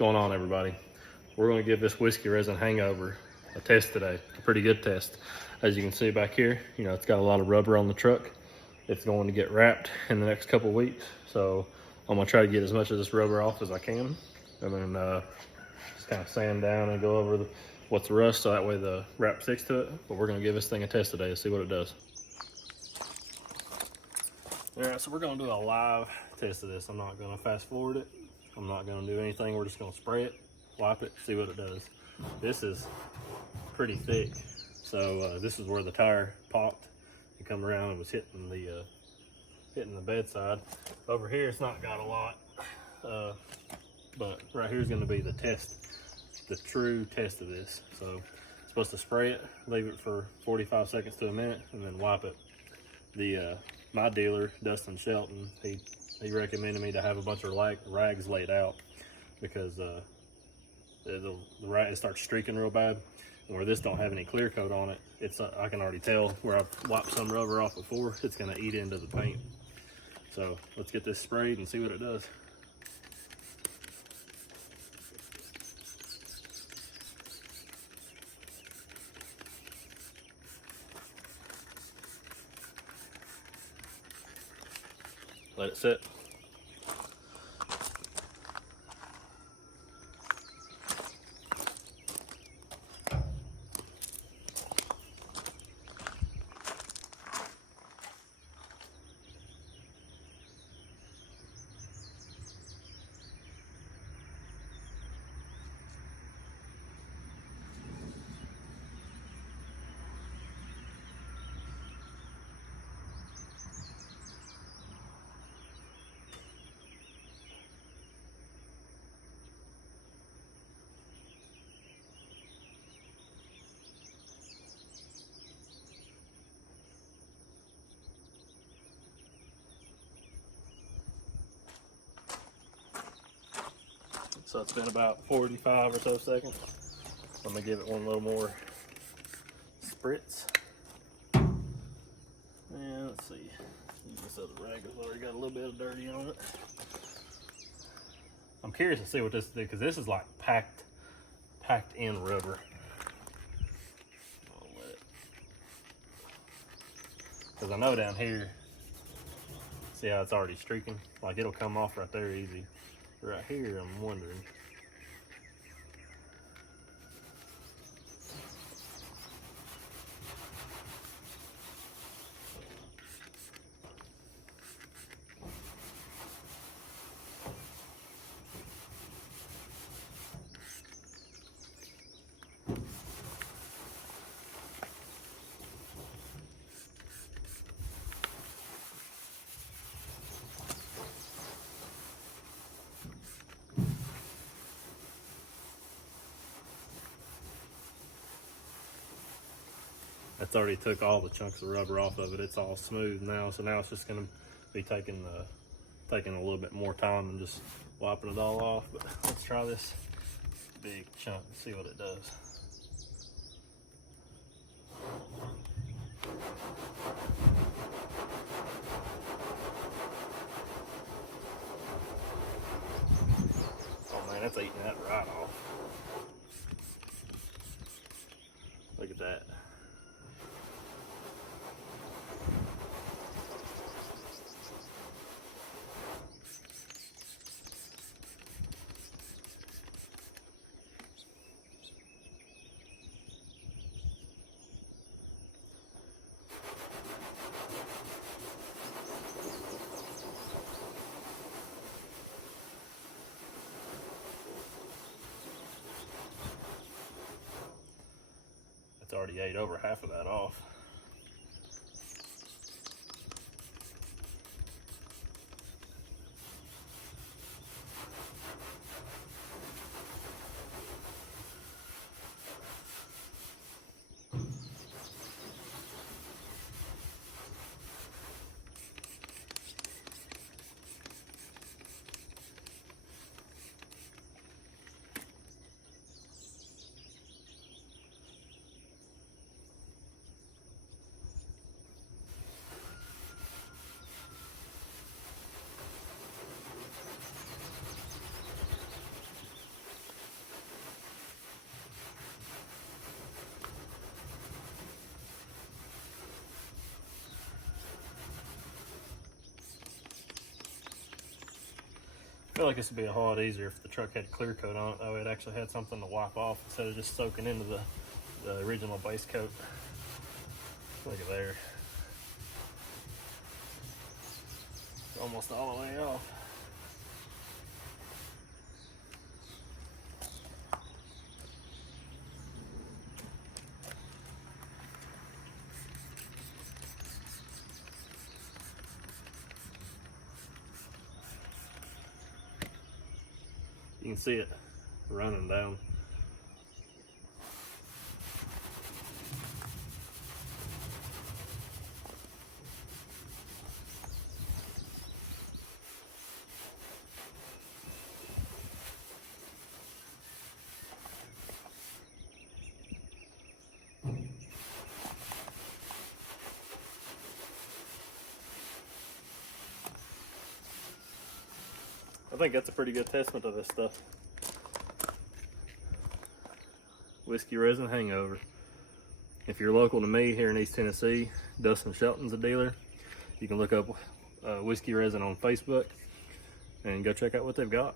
going on, everybody? We're going to give this whiskey resin hangover a test today, a pretty good test. As you can see back here, it's got a lot of rubber on the truck. It's going to get wrapped in the next couple weeks, so I'm going to try to get as much of this rubber off as I can, and then just kind of sand down and go over what's rust, so that way the wrap sticks to it. But we're going to give this thing a test today to see what it does. All right, so we're going to do a live test of this. I'm not going to fast forward it. I'm not going to do anything. We're just going to spray it, wipe it, see what it does. This is pretty thick, so this is where the tire popped and come around and was hitting the bedside. Over here, it's not got a lot, but right here is going to be the test, the true test of this. So supposed to spray it, leave it for 45 seconds to a minute, and then wipe it. My dealer, Dustin Shelton, he recommended me to have a bunch of rags laid out because the rag starts streaking real bad. And where this don't have any clear coat on it, I can already tell where I've wiped some rubber off before, it's going to eat into the paint. So let's get this sprayed and see what it does. Let it sit. So it's been about 45 or so seconds. I'm gonna give it one little more spritz. And let's see, this other rag has already got a little bit of dirty on it. I'm curious to see what this is, because this is like packed in rubber. Because I know down here, see how it's already streaking? Like it'll come off right there easy. Right here, I'm wondering. That's already took all the chunks of rubber off of it. It's all smooth now, so now it's just going to be taking a little bit more time than just wiping it all off. But let's try this big chunk and see what it does. Oh man, that's eating that right off. Look at that. It's already ate over half of that off. feel like this would be a whole lot easier if the truck had clear coat on it. That way it actually had something to wipe off instead of just soaking into the original base coat. Look at there. It's almost all the way off. You can see it running down. I think that's a pretty good testament of this stuff. Whiskey Resin Hangover. If you're local to me here in East Tennessee, Dustin Shelton's a dealer. You can look up Whiskey Resin on Facebook and go check out what they've got.